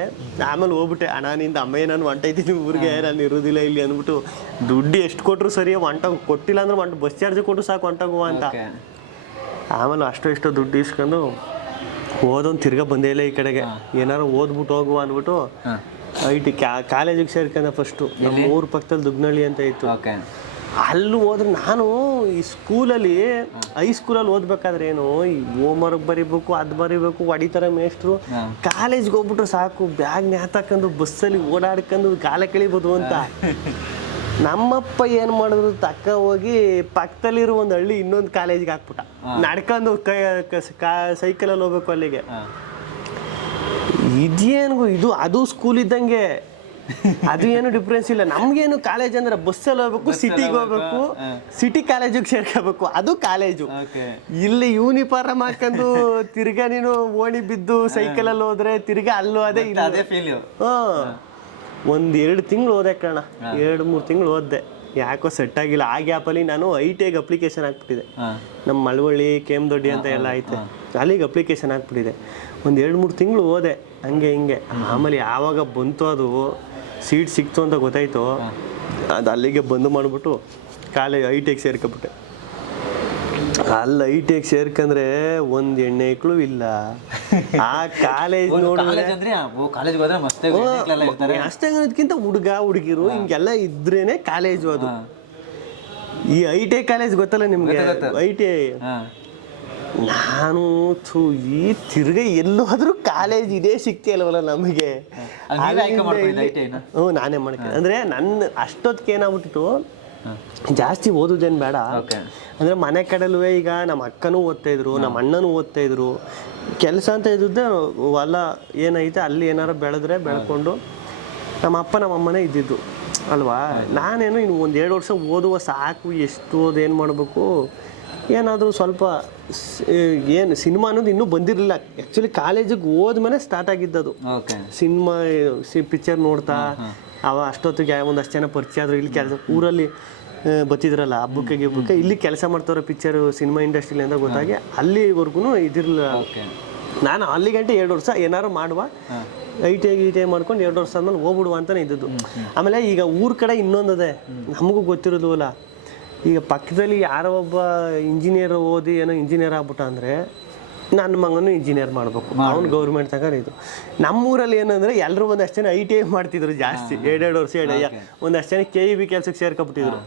ಆಮೇಲೆ ಹೋಗ್ಬಿಟ್ಟೆ. ಅಣ್ಣ ನಿಂದ ಅಮ್ಮ ನಾನು ಹೊಂಟೈತೀನಿ ಊರಿಗೆ, ನಾನು ಇರೋದಿಲ್ಲ ಇಲ್ಲಿ ಅಂದ್ಬಿಟ್ಟು. ದುಡ್ಡು ಎಷ್ಟು ಕೊಟ್ಟರು ಸರಿ, ಕೊಟ್ಟಿಲ್ಲ ಅಂದ್ರೆ ಬಸ್ ಚಾರ್ಜ್ ಕೊಟ್ಟು ಸಾಕು ಹೊಂಟೋಗುವ ಅಂತ. ಆಮೇಲೆ ಅಷ್ಟು ದುಡ್ಡು ಇಸ್ಕೊಂಡು ಓದೊಂದು ತಿರ್ಗಾ ಬಂದೇ ಇಲ್ಲ ಈ ಕಡೆಗೆ. ಏನಾರು ಓದ್ಬಿಟ್ಟು ಹೋಗುವ ಅಂದ್ಬಿಟ್ಟು IT ಕಾಲೇಜಿಗೆ ಸೇರ್ಕೊಂಡೆ ಫಸ್ಟು. ನಮ್ಮ ಊರ ಪಕ್ಕದಲ್ಲಿ ದುಗ್ನಳ್ಳಿ ಅಂತ ಇತ್ತು, ಅಲ್ಲಿ ಹೋದ್ರೆ ನಾನು ಈ ಸ್ಕೂಲಲ್ಲಿ ಹೈಸ್ಕೂಲಲ್ಲಿ ಓದ್ಬೇಕಾದ್ರೆ ಏನು ಈ ಹೋಮ್ವರ್ಕ್ ಬರಿಬೇಕು, ಅದು ಬರಿಬೇಕು, ಹೊಡಿತಾರೆ ಮೇಷ್ಟ್ರು. ಕಾಲೇಜ್ಗೆ ಹೋಗ್ಬಿಟ್ರೆ ಸಾಕು, ಬ್ಯಾಗ್ ನೇತಾಕೊಂಡು ಬಸ್ಸಲ್ಲಿ ಓಡಾಡ್ಕೊಂಡು ಕಾಲ ಕಳಿಬೋದು ಅಂತ. ನಮ್ಮಪ್ಪ ಏನು ಮಾಡಿದ್ರು, ಹೋಗಿ ಪಕ್ಕದಲ್ಲಿರೋ ಒಂದು ಹಳ್ಳಿ ಇನ್ನೊಂದು ಕಾಲೇಜ್ಗೆ ಹಾಕ್ಬಿಟ್ಟ. ನಡ್ಕೊಂಡು ಸೈಕಲಲ್ಲಿ ಹೋಗ್ಬೇಕು ಅಲ್ಲಿಗೆ. ಇದೇನು ಇದು, ಅದು ಸ್ಕೂಲ್ ಇದ್ದಂಗೆ, ಅದು ಏನು ಡಿಫ್ರೆನ್ಸ್ ಇಲ್ಲ. ನಮ್ಗೇನು ಕಾಲೇಜ್ ಅಂದ್ರೆ ಬಸ್ಸಲ್ಲಿ ಹೋಗ್ಬೇಕು, ಸಿಟಿಗೆ ಹೋಗ್ಬೇಕು, ಸಿಟಿ ಕಾಲೇಜಿಗೆ ಸೇರ್ಕೋಬೇಕು, ಅದು ಕಾಲೇಜು. ಇಲ್ಲಿ ಯೂನಿಫಾರ್ಮ್ ಹಾಕೊಂಡು ತಿರ್ಗಾ ನೀನು ಓಣಿ ಬಿದ್ದು ಸೈಕಲಲ್ಲಿ ಹೋದ್ರೆ ತಿರ್ಗಾ ಅಲ್ಲೂ ಅದೇ ಇಲ್ಲ. ಒಂದು 2 ತಿಂಗಳು ಓದೆ ಕಣ, 2-3 ತಿಂಗಳು ಓದ್ದೆ. ಯಾಕೋ ಸೆಟ್ ಆಗಿಲ್ಲ. ಆ ಗ್ಯಾಪಲ್ಲಿ ನಾನು ITIಗೆ ಅಪ್ಲಿಕೇಶನ್ ಹಾಕ್ಬಿಟ್ಟಿದೆ. ನಮ್ಮ ಮಳವಳ್ಳಿ, ಕೇಮದೊಡ್ಡಿ ಅಂತ ಎಲ್ಲ ಐತೆ, ಅಲ್ಲಿಗೆ ಅಪ್ಲಿಕೇಶನ್ ಹಾಕ್ಬಿಟ್ಟಿದೆ. ಒಂದು 2-3 ತಿಂಗಳು ಓದೆ ಹಂಗೆ ಹಿಂಗೆ. ಆಮೇಲೆ ಯಾವಾಗ ಬಂತು ಅದು ಸೀಟ್ ಸಿಕ್ತು ಅಂತ ಗೊತ್ತಾಯ್ತು, ಅದು ಅಲ್ಲಿಗೆ ಬಂದು ಮಾಡಿಬಿಟ್ಟು ITIಗೆ ಸೇರ್ಕೊಬಿಟ್ಟೆ. ಅಲ್ಲಿ ITIಗೆ ಸೇರ್ಕಂದ್ರೆ ಒಂದು ಹೆಣ್ಣೈಕ್ಳು ಇಲ್ಲ. ಆ ಕಾಲೇಜ್ ನೋಡಿದ್ರೆ ಅಷ್ಟೇ ಅನ್ನೋದಕ್ಕಿಂತ ಹುಡುಗಿರು ಹಿಂಗೆಲ್ಲ ಇದ್ರೇನೆ ಕಾಲೇಜು ಅದು. ಈ ITI ಕಾಲೇಜ್ ಗೊತ್ತಲ್ಲ ನಿಮ್ಗೆ, ITI. ನಾನು ಈ ತಿರ್ಗ ಎಲ್ಲೋದ್ರೂ ಕಾಲೇಜ್ ಇದೇ ಸಿಕ್ತಿಯಲ್ವಲ್ಲ ನಮಗೆ. ನಾನೇ ಮಾಡ್ತೀನಿ ಅಂದ್ರೆ ನನ್ನ ಅಷ್ಟೊತ್ತಿಗೆ ಏನಾಗ್ಬಿಟ್ಟಿತ್ತು, ಜಾಸ್ತಿ ಓದೋದೇನು ಬೇಡ ಅಂದರೆ ಮನೆ ಕಡೆಲೂ ಈಗ ನಮ್ಮ ಅಕ್ಕನೂ ಓದ್ತಾ ಇದ್ರು, ನಮ್ಮ ಅಣ್ಣನೂ ಓದ್ತಾ ಇದ್ರು. ಕೆಲಸ ಅಂತ ಇದ್ದಿದ್ದೆ ಹೊಲ ಏನೈತೆ ಅಲ್ಲಿ ಏನಾರು ಬೆಳ್ಕೊಂಡು ನಮ್ಮ ಅಪ್ಪ ನಮ್ಮ ಅಮ್ಮನೇ ಇದ್ದಿದ್ದು ಅಲ್ವಾ. ನಾನೇನು ಇನ್ನು 1-2 ವರ್ಷ ಓದುವ ಸಾಕು, ಎಷ್ಟು ಓದೇನು ಮಾಡಬೇಕು, ಏನಾದರೂ ಸ್ವಲ್ಪ ಏನು ಸಿನಿಮಾ ಅನ್ನೋದು ಇನ್ನೂ ಬಂದಿರಲಿಲ್ಲ. ಆ್ಯಕ್ಚುಲಿ ಕಾಲೇಜಿಗೆ ಹೋದ್ಮೇಲೆ ಸ್ಟಾರ್ಟ್ ಆಗಿದ್ದದು ಸಿನಿಮಾ. ಪಿಕ್ಚರ್ ನೋಡ್ತಾ ಅಷ್ಟೊತ್ತಿಗೆ ಒಂದಷ್ಟು ಜನ ಪರಿಚಯ ಆದರು. ಇಲ್ಲಿ ಕೆಲಸ ಊರಲ್ಲಿ ಬತ್ತಿದ್ರಲ್ಲ ಹಬ್ಬಕ್ಕೆ ಇಲ್ಲಿ ಕೆಲಸ ಮಾಡ್ತಾವ್ರೆ ಪಿಕ್ಚರು ಸಿನಿಮಾ ಇಂಡಸ್ಟ್ರಿಲಿ ಅಂತ ಗೊತ್ತಾಗಿ ಅಲ್ಲಿವರೆಗೂ ಇದಿರಲಿಲ್ಲ. ನಾನು ಅಲ್ಲಿ ಗಂಟೆ 2 ವರ್ಷ ಏನಾರು ಮಾಡುವ, ITI ಮಾಡ್ಕೊಂಡು 2 ವರ್ಷ ಆದ್ಮೇಲೆ ಹೋಗ್ಬಿಡುವ ಅಂತಲೇ ಇದ್ದದ್ದು. ಆಮೇಲೆ ಈಗ ಊರ ಕಡೆ ಇನ್ನೊಂದದೆ ನಮಗೂ ಗೊತ್ತಿರೋದು ಅಲ್ಲ. ಈಗ ಪಕ್ಕದಲ್ಲಿ ಯಾರೋ ಒಬ್ಬ ಇಂಜಿನಿಯರ್ ಓದಿ ಏನೋ ಇಂಜಿನಿಯರ್ ಆಗ್ಬಿಟ್ಟ ಅಂದರೆ ನನ್ನ ಮಗನೂ ಇಂಜಿನಿಯರ್ ಮಾಡಬೇಕು, ಅವ್ನು ಗೌರ್ಮೆಂಟ್ ತಗೊಂಡಿದ್ದು. ನಮ್ಮೂರಲ್ಲಿ ಏನಂದರೆ ಎಲ್ಲರೂ ಒಂದಷ್ಟು ಜನ ITI ಮಾಡ್ತಿದ್ರು ಜಾಸ್ತಿ, 2-2 ವರ್ಷ ಒಂದಷ್ಟು ಜನ KEB ಕೆಲಸಕ್ಕೆ ಸೇರ್ಕೊಬಿಟ್ಟಿದ್ರು.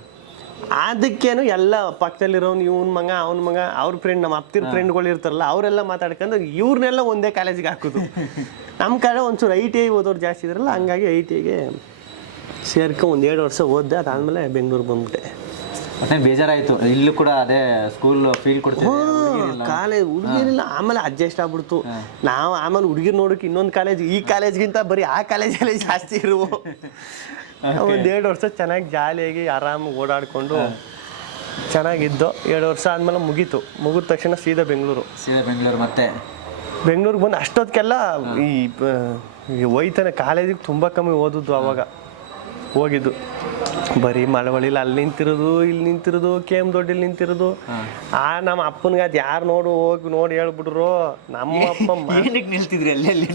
ಅದಕ್ಕೇನು ಎಲ್ಲ ಪಕ್ಕದಲ್ಲಿರೋನು ಇವನ ಮಗ ಅವನ ಮಗ ಅವ್ರ ಫ್ರೆಂಡ್, ನಮ್ಮ ಅಪ್ತಿರ ಫ್ರೆಂಡ್ಗಳು ಇರ್ತಾರಲ್ಲ ಅವರೆಲ್ಲ ಮಾತಾಡ್ಕೊಂಡು ಇವ್ರನ್ನೆಲ್ಲ ಒಂದೇ ಕಾಲೇಜಿಗೆ ಹಾಕೋದು. ನಮ್ಮ ಕಡೆ ಒಂಚೂರು ITI ಓದೋರು ಜಾಸ್ತಿ ಇದ್ರಲ್ಲ, ಹಂಗಾಗಿ ITIಗೆ ಸೇರ್ಕೊಂಡು 1-2 ವರ್ಷ ಓದಿದೆ. ಅದಾದಮೇಲೆ ಬೆಂಗಳೂರು ಬಂದ್ಬಿಟ್ಟೆ. ಬೇಜಾರಾಯಿತು, ಇಲ್ಲೂ ಕೂಡ ಅದೇ ಸ್ಕೂಲ್ ಫೀಲ್ ಕೊಡ್ತೀವಿ, ಕಾಲೇಜ್ ಹುಡುಗಿರಿಲ್ಲ. ಆಮೇಲೆ ಅಡ್ಜಸ್ಟ್ ಆಗ್ಬಿಡ್ತು ನಾವು. ಆಮೇಲೆ ಹುಡುಗಿರು ನೋಡೋಕೆ ಇನ್ನೊಂದು ಕಾಲೇಜ್, ಈ ಕಾಲೇಜ್ಗಿಂತ ಬರೀ ಆ ಕಾಲೇಜಲ್ಲಿ ಜಾಸ್ತಿ ಇರುವ. 1-2 ವರ್ಷ ಚೆನ್ನಾಗಿ ಜಾಲಿಯಾಗಿ ಆರಾಮಾಗಿ ಓಡಾಡಿಕೊಂಡು ಚೆನ್ನಾಗಿದ್ದು 2 ವರ್ಷ ಆದಮೇಲೆ ಮುಗಿದ ತಕ್ಷಣ ಸೀದಾ ಬೆಂಗಳೂರು ಮತ್ತೆ ಬೆಂಗಳೂರಿಗೆ ಬಂದು ಅಷ್ಟೊತ್ತಿಗೆಲ್ಲ ಈ ಹೋಯ್ತಾನೆ ಕಾಲೇಜಿಗೆ ತುಂಬ ಕಮ್ಮಿ ಓದಿದ್ದು ಅವಾಗ ಹೋಗಿದ್ದು ಬರೀ ಮಳವಳ್ಳಿಲಿ ಅಲ್ಲಿ ನಿಂತಿರೋದು ಇಲ್ಲಿ ನಿಂತಿರೋದು KM ದೊಡ್ಡಲ್ಲಿ ನಿಂತಿರೋದು ನಮ್ಮ ಅಪ್ಪನಿಗೆ ಅದು ಯಾರು ನೋಡಿ ಹೇಳ್ಬಿಟ್ರು ನಮ್ಮ ಅಪ್ಪ ನಿಲ್ತಿದ್ರಿ ಅಲ್ಲಿ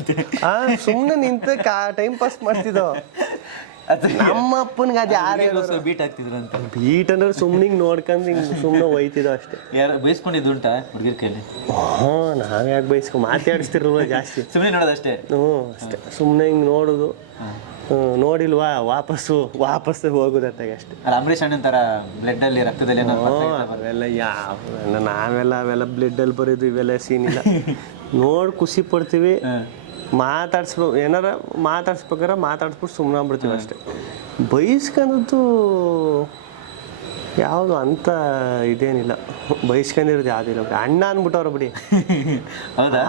ಸುಮ್ಮನೆ ನಿಂತ ಟೈಮ್ ಪಾಸ್ ಮಾಡ್ತಿದ್ದೋ ನಮ್ಮ ಅಪ್ಪನಿಗೆ ಅದು ಯಾರು ಬೀಟ್ ಆಗ್ತಿದ್ರು ಅಂತ ಬೀಟ್ ಅಂದ್ರೆ ಸುಮ್ಮನೆ ನೋಡ್ಕೊಂಡು ಹಿಂಗೆ ಸುಮ್ಮನೆ ಹೋಯ್ತಿದ್ದೋ ಅಷ್ಟೇ. ಯಾರು ಬೈಸ್ಕೊಂಡಿದ್ದುಂಟಾ ಹುಡುಗಿರ್ ಕೈಲಿ? ನಾವ್ ಯಾಕೆ ಬೈಸ್ಕೊ ಮಾತಾಡಿಸ್ತಿರಲ್ವ ಜಾಸ್ತಿ, ಸುಮ್ಮನೆ ನೋಡೋದಷ್ಟೇ. ಅಷ್ಟೇ ಸುಮ್ಮನೆ ಹಿಂಗೆ ನೋಡೋದು, ನೋಡಿಲ್ವಾ ವಾಪಸ್ಸು ಹೋಗೋದತ್ತಾಗ ಅಷ್ಟೇ. ಅಂಬರೀಷ್ ಅಣ್ಣನ ಥರ ಬ್ಲಡ್ಡಲ್ಲಿ ರಕ್ತದಲ್ಲಿ ಅವೆಲ್ಲ ಬ್ಲಡ್ಡಲ್ಲಿ ಬರೋದು ಇವೆಲ್ಲ ಸೀನ್ ಇಲ್ಲ. ನೋಡಿ ಖುಷಿ ಪಡ್ತೀವಿ, ಏನಾರ ಮಾತಾಡ್ಸ್ಬಿಟ್ಟು ಸುಮ್ಮನೆ ಆಗ್ಬಿಡ್ತೀವಿ ಅಷ್ಟೇ. ಬೈಸ್ಕೊಂಡದ್ದು ಯಾವುದು ಅಂತ ಇದೇನಿಲ್ಲ, ಬೈಸ್ಕೊಂಡಿರೋದು ಯಾವುದಿಲ್ಲ. ಅಣ್ಣ ಅಂದ್ಬಿಟ್ಟವ್ರ ಬಿಡಿ,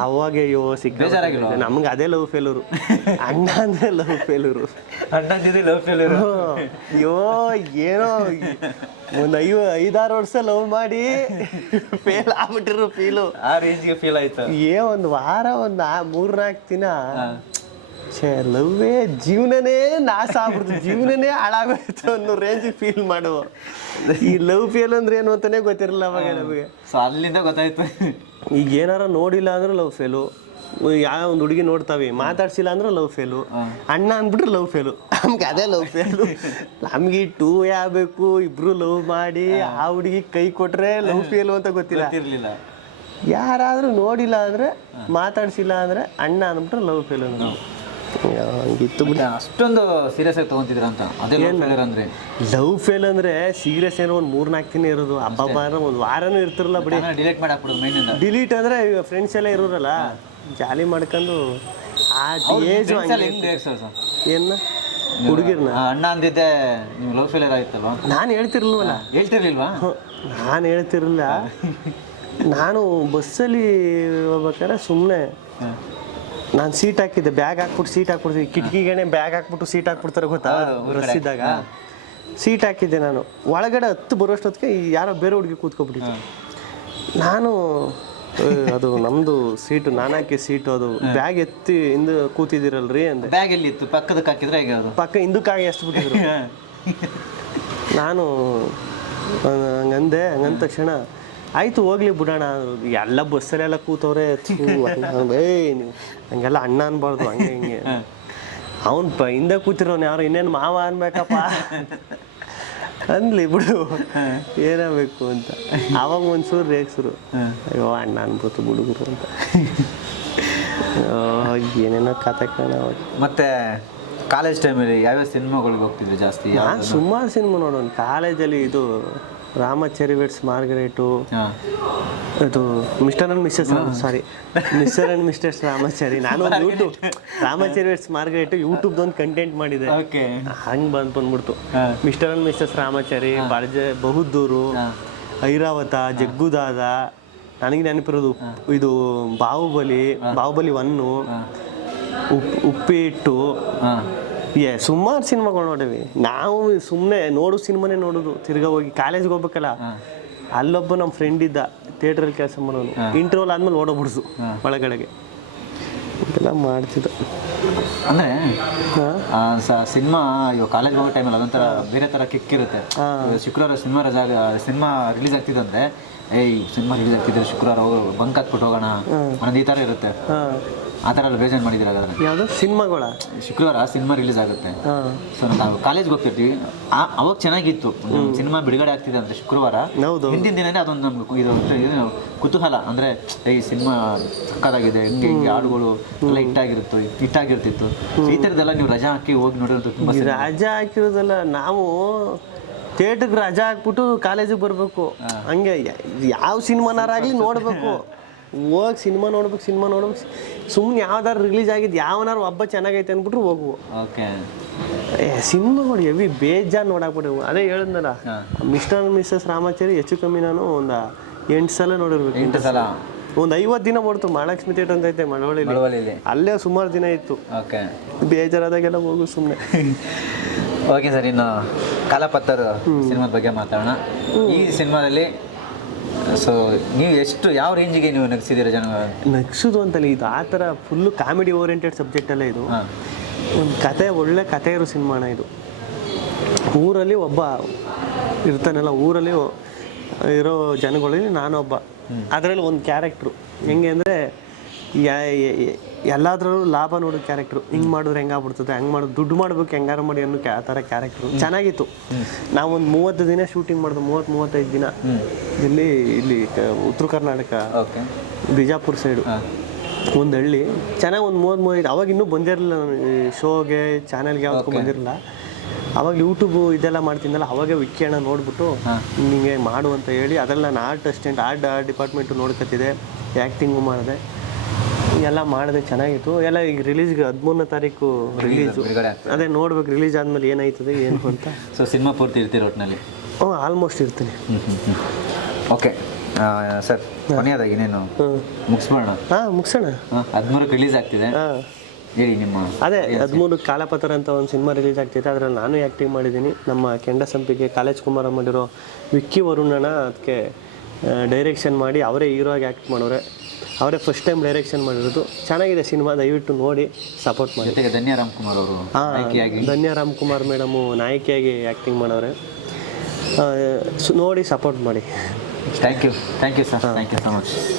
ಅವಾಗ ಸಿಕ್ಕ ನಮ್ಗೆ ಅದೇ ಲವ್ ಫೇಲೂರು. ಅಣ್ಣ ಅಂದ್ರೆ ಲವ್ ಫೇಲೂರು, ಅಯ್ಯೋ ಏನೋ ಒಂದು 5-6 ವರ್ಷ ಲವ್ ಮಾಡಿ ಫೇಲ್ ಆಗ್ಬಿಟ್ಟಿರೋ ಫೀಲು, ಆ ರೇಂಜ್ಗೆ ಫೀಲ್ ಆಯ್ತು. ಒಂದು ವಾರ ಒಂದು 3-4 ದಿನ ಲವ್ವೇ ಜೀವನನೇ ನಾಶ ಆಗ್ಬಿಡ್ತು, ಜೀವನನೇ ಹಾಳಾಗೋಯ್ತು ಅನ್ನೋ ರೇಂಜಿಗೆ ಫೀಲ್ ಮಾಡುವ. ಈ ಲವ್ ಫೇಲ್ ಅಂದ್ರೆ ಏನು ಅಂತಾನೆ ಗೊತ್ತಿರಲಿಲ್ಲ ಅವಾಗ ನಮಗೆ. ಸೊ ಅಲ್ಲಿಂದ ಗೊತ್ತಾಯ್ತು. ಈಗ ಏನಾರ ನೋಡಿಲ್ಲ ಅಂದ್ರೆ ಲವ್ ಫೇಲು, ಯಾವ ಒಂದು ಹುಡುಗಿ ನೋಡ್ತಾವೆ ಮಾತಾಡ್ಸಿಲ್ಲ ಅಂದ್ರೆ ಲವ್ ಫೇಲು, ಅಣ್ಣ ಅಂದ್ಬಿಟ್ರೆ ಲವ್ ಫೇಲು. ನಮ್ಗೆ ಅದೇ ಲವ್ ಫೇಲು. ನಮ್ಗೆ 2 ಆಗ್ಬೇಕು, ಇಬ್ರು ಲವ್ ಮಾಡಿ ಆ ಹುಡುಗಿ ಕೈ ಕೊಟ್ರೆ ಲವ್ ಫೇಲು ಅಂತ ಗೊತ್ತಿರಲಿಲ್ಲ. ಯಾರಾದ್ರೂ ನೋಡಿಲ್ಲ ಅಂದ್ರೆ ಮಾತಾಡ್ಸಿಲ್ಲ ಅಂದ್ರೆ ಅಣ್ಣ ಅಂದ್ಬಿಟ್ರೆ ಲವ್ ಫೇಲು. ಹಂಗಿತ್ತು ಬಿಡಿ. ಅಷ್ಟೊಂದು ಸೀರಿಯಸ್ ಆಗಿ ತಗೊಂತಿದ್ರ ಅಂತ. ಅದೇ ಅಂದ್ರೆ ಲವ್ ಫೇಲ್ ಅಂದ್ರೆ ಸೀರಿಯಸ್ ಏನೋ ಒಂದು 3-4 ದಿನ ಇರೋದು, ಹಬ್ಬ ಅಂದ್ರೆ ಒಂದು ವಾರನೂ ಇರ್ತಿರಲ್ಲ ಬಿಡಿ. ಡಿಲೀಟ್ ಮಾಡಿ ಹಾಕ್ಬಿಡೋದು ಮೈನಿಂದ. ಡಿಲೀಟ್ ಅಂದ್ರೆ ಫ್ರೆಂಡ್ಸ್ ಎಲ್ಲ ಇರೋರಲ್ಲ, ಜಾಲಿ ಮಾಡ್ಕೊಂಡು ಆ ಏಜ್ ಏನ ಹುಡುಗಿರ್ನ ಅಣ್ಣ ಅಂದಿದ್ದೆ ನೀವು ಲವ್ ಫೇಲಿಯರ್ ಆಯ್ತಲ್ವಾ? ನಾನು ಹೇಳ್ತಿರ್ಲಿಲ್ವಾ? ನಾನು ಹೇಳ್ತಿರ್ಲಿಲ್ಲ. ನಾನು ಬಸ್ಸಲ್ಲಿ ಹೋಗ್ಬೇಕಾದ್ರೆ ಸುಮ್ಮನೆ ನಾನು ಸೀಟ್ ಹಾಕಿದ್ದೆ, ಬ್ಯಾಗ್ ಹಾಕ್ಬಿಟ್ಟು ಸೀಟ್ ಹಾಕ್ಬಿಡ್ತೀನಿ, ಕಿಟಕಿಗೆ ಬ್ಯಾಗ್ ಹಾಕ್ಬಿಟ್ಟು ಸೀಟ್ ಹಾಕ್ಬಿಡ್ತಾರೆ ಗೊತ್ತಾ ರಸ್ ಇದ್ದಾಗ. ಸೀಟ್ ಹಾಕಿದ್ದೆ ನಾನು, ಒಳಗಡೆ ಬರೋಷ್ಟೊತ್ತಿಗೆ ಯಾರೋ ಬೇರೆ ಹುಡುಗಿ ಕೂತ್ಕೊಬಿಟ್ಟಿದ್ದೆ. ನಾನು ಅದು ನಮ್ದು ಸೀಟು, ನಾನು ಹಾಕಿ ಸೀಟು, ಅದು ಬ್ಯಾಗ್ ಎತ್ತಿ ಹಿಂದೆ ಕೂತಿದ್ದೀರಲ್ರಿ ಅಂದೆ. ಬ್ಯಾಗ್ ಎಲ್ಲಿ ಇತ್ತು? ಪಕ್ಕದಕ್ಕೆ ಹಾಕಿದ್ರೆ ಹೇಗೆ? ಅದು ಪಕ್ಕ ಹಿಂದಕ್ಕಾಗಿ ಎಸ್ಬಿಟ್ಟಿದ್ರು. ನಾನು ಹಂಗಂದೆ, ಹಂಗಂದ ತಕ್ಷಣ ಆಯ್ತು ಹೋಗ್ಲಿ ಬಿಡೋಣ, ಎಲ್ಲ ಬಸ್ಸಲ್ಲೆಲ್ಲ ಕೂತವ್ರೆ, ನೀವು ಹಂಗೆಲ್ಲ ಅಣ್ಣ ಅನ್ಬಾರ್ದು, ಹಂಗೆ ಹಿಂಗೆ. ಅವನು ಹಿಂದೆ ಕೂತಿರೋನು ಯಾರು ಇನ್ನೇನು ಮಾವ ಅನ್ಬೇಕಪ್ಪ ಅನ್ಲಿ ಬಿಡು, ಏನಾಗಬೇಕು ಅಂತ. ಅವಾಗ ಒಂಚೂರು ರೇಗ್ಸರು, ಅಯ್ಯೋ ಅಣ್ಣ ಅನ್ಬೋದು ಹುಡುಗರು ಅಂತ. ಏನೇನೋ ಕತೆ ಕಾಣ. ಮತ್ತೆ ಕಾಲೇಜ್ ಟೈಮಲ್ಲಿ ಯಾವ್ಯಾವ ಸಿನಿಮಾಗಳಿಗೆ ಹೋಗ್ತಿದ್ವಿ ಜಾಸ್ತಿ? ನಾನು ಸುಮಾರು ಸಿನಿಮಾ ನೋಡೋನು ಕಾಲೇಜಲ್ಲಿ. ಇದು ರಾಮಾಚಾರಿ ವೆಡ್ಸ್ ಮಾರ್ಗರೇಟು, ಇದು ಮಿಸ್ಟರ್ ಅಂಡ್ ಮಿಸ್ಟರ್ಸ್ ರಾಮಾಚಾರಿ. ನಾನು ಯೂಟ್ಯೂಬ್ ರಾಮಾಚಾರಿ ವೆಡ್ಸ್ ಮಾರ್ಗರೇಟು ಯೂಟ್ಯೂಬ್ದೊಂದು ಕಂಟೆಂಟ್ ಮಾಡಿದೆ, ಹಂಗೆ ಬಂದ್ಬಿಡ್ತು. Mr and Mrs Ramachari, Bahaddur, Airavata, Jaggu Dada, ನನಗೆ ನೆನಪಿರೋದು ಇದು ಬಾಹುಬಲಿ 1, ಉಪ್ಪಿಟ್ಟು, ಸುಮಾರು ಸಿನಿಮಾಗಳು ನೋಡಿವಿ ನಾವು. ಸುಮ್ಮನೆ ಸಿನಿಮಾನೇ ನೋಡೋದು. ತಿರ್ಗಾ ಹೋಗಿ ಕಾಲೇಜ್ಗೆ ಹೋಗ್ಬೇಕಲ್ಲ, ಅಲ್ಲೊಬ್ಬ ನಮ್ಮ ಫ್ರೆಂಡ್ ಇದ್ದ ಥಿಯೇಟ್ರಲ್ಲಿ ಕೆಲಸ ಮಾಡೋನು. ಇಂಟರ್ವಲ್ ಆದ್ಮೇಲೆ ಓಡೋಗ್ಬಿಡ್ಸು ಒಳಗಡೆಗೆ, ಇದೆಲ್ಲ ಮಾಡ್ತಿದ್ದ. ಅಂದರೆ ಸಿನಿಮಾ ಇವಾಗ ಕಾಲೇಜ್ ಹೋಗೋ ಟೈಮಲ್ಲಿ ಅದೊಂಥರ ಬೇರೆ ಥರ ಕಿಕ್ ಇರುತ್ತೆ. ಶುಕ್ರವಾರ ಸಿನಿಮಾ ರಿಲೀಸ್ ಆಗ್ತಿದ್ದಂತೆ, ಸಿನಿಮಾ ರಿಲೀಸ್ ಆಗ್ತಿದ್ರೆ ಶುಕ್ರವಾರ ಬಂಕ್ ಹಾಕ್ಬಿಟ್ಟು ಹೋಗೋಣ ಅನ್ನೋದು ಈ ಥರ ಇರುತ್ತೆ. ಆ ಥರ ಎಲ್ಲ ಬೇಜಾರು ಮಾಡಿದ್ರೆ ಯಾವುದು ಸಿನಿಮಾಗಳ ಶುಕ್ರವಾರ ಸಿನಿಮಾ ರಿಲೀಸ್ ಆಗುತ್ತೆ. ಸೊ ನಾವು ಕಾಲೇಜ್ಗೆ ಹೋಗ್ತಿರ್ತೀವಿ, ಅವಾಗ ಚೆನ್ನಾಗಿತ್ತು. ಸಿನಿಮಾ ಬಿಡುಗಡೆ ಆಗ್ತಿದೆ ಅಂದರೆ ಶುಕ್ರವಾರ ಹಿಂದಿನ ದಿನನೇ ಅದೊಂದು ನಮ್ಗೆ ಇದು ಕುತೂಹಲ. ಅಂದರೆ ಈ ಸಿನಿಮಾ ಸಕ್ಕತ್ತಾಗಿದೆ, ಹಿಂಗೆ ಹಾಡುಗಳು ಎಲ್ಲ ಹಿಟ್ಟಾಗಿರ್ತಿತ್ತು. ಈ ಥರದ್ದೆಲ್ಲ ನೀವು ರಜಾ ಹಾಕಿ ಹೋಗಿ ನೋಡಿರೋದು ತುಂಬ. ರಜಾ ಹಾಕಿರೋದಲ್ಲ, ನಾವು ಥಿಯೇಟ್ರಿಗೆ ರಜಾ ಹಾಕ್ಬಿಟ್ಟು ಕಾಲೇಜಿಗೆ ಬರಬೇಕು. ಹಂಗೆ ಯಾವ ಸಿನಿಮಾನಾರಾಗಲಿ ನೋಡಬೇಕು, ಹೋಗಿ ಸಿನಿಮಾ ನೋಡ್ಬೇಕು. ಸುಮ್ಮನೆ ಯಾವ್ದಾರು ರಿಲೀಸ್ ಆಗಿದ್ದು ಯಾವನಾರು ಹಬ್ಬ ಚೆನ್ನಾಗೈತೆ ಅಂದ್ಬಿಟ್ರು ಹೋಗುವು. ಸಿನಿಮಾಗಳು ಹೆವಿ ಬೇಜಾರು ನೋಡಾಕ್ಬಿಟ್ಟು. ಅದೇ ಹೇಳಿದ್ನಲ್ಲ, ಮಿಸ್ಟರ್ ಅಂಡ್ ಮಿಸ್ಸಸ್ ರಾಮಾಚಾರಿ ಹೆಚ್ಚು ಕಮ್ಮಿ ನಾನು ಒಂದು 8 ಸಲ ನೋಡಿರ್ಬೇಕು. 8 ಸಲ ಒಂದು 50 ದಿನ ಮಾಡ್ತು. ಮಹಾಲಕ್ಷ್ಮಿ ಥಿಯೇಟರ್ ಅಂತ ಐತೆ ಮಳವಳ್ಳಿಲಿ, ಅಲ್ಲೇ ಸುಮಾರು ದಿನ ಇತ್ತು. ಬೇಜಾರಾದಾಗೆಲ್ಲ ಹೋಗು ಸುಮ್ಮನೆ. ಓಕೆ ಸರ್, ಇನ್ನು ಕಾಲಪತ್ತರ್ ಸಿನಿಮಾದ ಬಗ್ಗೆ ಮಾತಾಡೋಣ. ಈ ಸಿನಿಮಾದಲ್ಲಿ ಸೊ ನೀವು ಎಷ್ಟು ಯಾವ ರೇಂಜಿಗೆ ನೀವು ನಗಿಸಿದ್ದೀರ ಜನ? ನಗ್ಸೋದು ಅಂತಲ್ಲ, ಇದು ಆ ಥರ ಫುಲ್ಲು ಕಾಮಿಡಿ ಓರಿಯೆಂಟೆಡ್ ಸಬ್ಜೆಕ್ಟ್ ಅಲ್ಲ ಇದು. ಒಂದು ಕತೆ, ಒಳ್ಳೆ ಕತೆ ಇರೋ ಸಿನಿಮಾನ ಇದು. ಊರಲ್ಲಿ ಒಬ್ಬ ಇರ್ತಾನಲ್ಲ, ಊರಲ್ಲಿ ಇರೋ ಜನಗಳಲ್ಲಿ ನಾನೊಬ್ಬ. ಅದರಲ್ಲಿ ಒಂದು ಕ್ಯಾರೆಕ್ಟ್ರು ಹೆಂಗೆ ಅಂದರೆ ಎಲ್ಲಾದ್ರಲ್ಲೂ ಲಾಭ ನೋಡೋ ಕ್ಯಾರೆಕ್ಟ್ರು. ಹಿಂಗೆ ಮಾಡಿದ್ರೆ ಹೆಂಗಾಗ್ಬಿಡ್ತದೆ, ಹಂಗೆ ಮಾಡೋದು, ದುಡ್ಡು ಮಾಡ್ಬೇಕು ಹೆಂಗಾರು ಮಾಡಿ ಅನ್ನೋ ಆ ಥರ ಕ್ಯಾರೆಕ್ಟ್ರು ಚೆನ್ನಾಗಿತ್ತು. ನಾವೊಂದು 30 ದಿನ ಶೂಟಿಂಗ್ ಮಾಡಿದೆ, 30-35 ದಿನ ಇಲ್ಲಿ ಉತ್ತರ ಕರ್ನಾಟಕ, ಬಿಜಾಪುರ ಸೈಡು ಒಂದು ಹಳ್ಳಿ. ಚೆನ್ನಾಗಿ ಒಂದು 30-35 ಅವಾಗ ಇನ್ನೂ ಬಂದಿರಲಿಲ್ಲ ಶೋಗೆ, ಚಾನಲ್ಗೆ ಯಾವ್ದಕ್ಕೂ ಬಂದಿರಲಿಲ್ಲ. ಅವಾಗ ಯೂಟ್ಯೂಬು ಇದೆಲ್ಲ ಮಾಡ್ತಿದ್ದಲ್ಲ, ಅವಾಗೆ ವಿಕ್ಕಿ ಅಣ್ಣ ನೋಡ್ಬಿಟ್ಟು ಹಿಂಗೆ ಮಾಡು ಅಂತ ಹೇಳಿ, ಅದೆಲ್ಲ ನಾನು ಆರ್ಟ್ ಅಸಿಸ್ಟೆಂಟ್, ಆರ್ಟ್ ಡಿಪಾರ್ಟ್ಮೆಂಟು ನೋಡ್ಕೊತಿದ್ದೆ, ಆ್ಯಕ್ಟಿಂಗು ಮಾಡಿದೆ, ಎಲ್ಲ ಮಾಡಿದೆ, ಚೆನ್ನಾಗಿತ್ತು ಎಲ್ಲ. ಈಗ ರಿಲೀಸ್ಗೆ 13ನೇ ತಾರೀಕು ರಿಲೀಸು, ಅದೇ ನೋಡ್ಬೇಕು ರಿಲೀಸ್ ಆದಮೇಲೆ ಏನಾಯ್ತದೆ ಏನು ಅಂತ. ಸೊ ಸಿನಿಮಾ ಪೂರ್ತಿ ಇರ್ತೀರ ಒಟ್ಟಿನಲ್ಲಿ? ಆಲ್ಮೋಸ್ಟ್ ಇರ್ತೀನಿ. ಓಕೆ ಸರ್, ಕೊನೆಯದಾಗಿ ಇನ್ನೇನು ಮುಗಿಸ್ಬೋಣ? ಮುಗಿಸೋಣ. 13ಕ್ಕೆ ರಿಲೀಸ್ ಆಗ್ತಿದೆ, ಹೇಳಿ ನಿಮ್ಮ. ಅದೇ 13 ಕಾಲಪತ್ರ ಅಂತ ಒಂದು ಸಿನಿಮಾ ರಿಲೀಸ್ ಆಗ್ತಿದೆ, ಅದರಲ್ಲಿ ನಾನು ಆ್ಯಕ್ಟಿಂಗ್ ಮಾಡಿದ್ದೀನಿ. ನಮ್ಮ ಕೆಂಡ ಸಂಪಿಗೆ ಕಾಲೇಜ್ ಕುಮಾರ ಮಾಡಿರೋ ವಿಕ್ಕಿ ವರುಣನ ಅದಕ್ಕೆ ಡೈರೆಕ್ಷನ್ ಮಾಡಿ ಅವರೇ ಹೀರೋ ಆಗಿ ಆ್ಯಕ್ಟ್ ಮಾಡೋರೆ. ಅವರೇ ಫಸ್ಟ್ ಟೈಮ್ ಡೈರೆಕ್ಷನ್ ಮಾಡಿರೋದು. ಚೆನ್ನಾಗಿದೆ ಸಿನಿಮಾ, ದಯವಿಟ್ಟು ನೋಡಿ ಸಪೋರ್ಟ್ ಮಾಡಿ. ಜೊತೆಗೆ ಧನ್ಯ ರಾಮ್ಕುಮಾರ್ ಅವರು, ಧನ್ಯ ರಾಮ್ಕುಮಾರ್ ಮೇಡಮು ನಾಯಕಿಯಾಗಿ ಆ್ಯಕ್ಟಿಂಗ್ ಮಾಡೋರೆ. ನೋಡಿ ಸಪೋರ್ಟ್ ಮಾಡಿ. Thank you sir, thank you so much.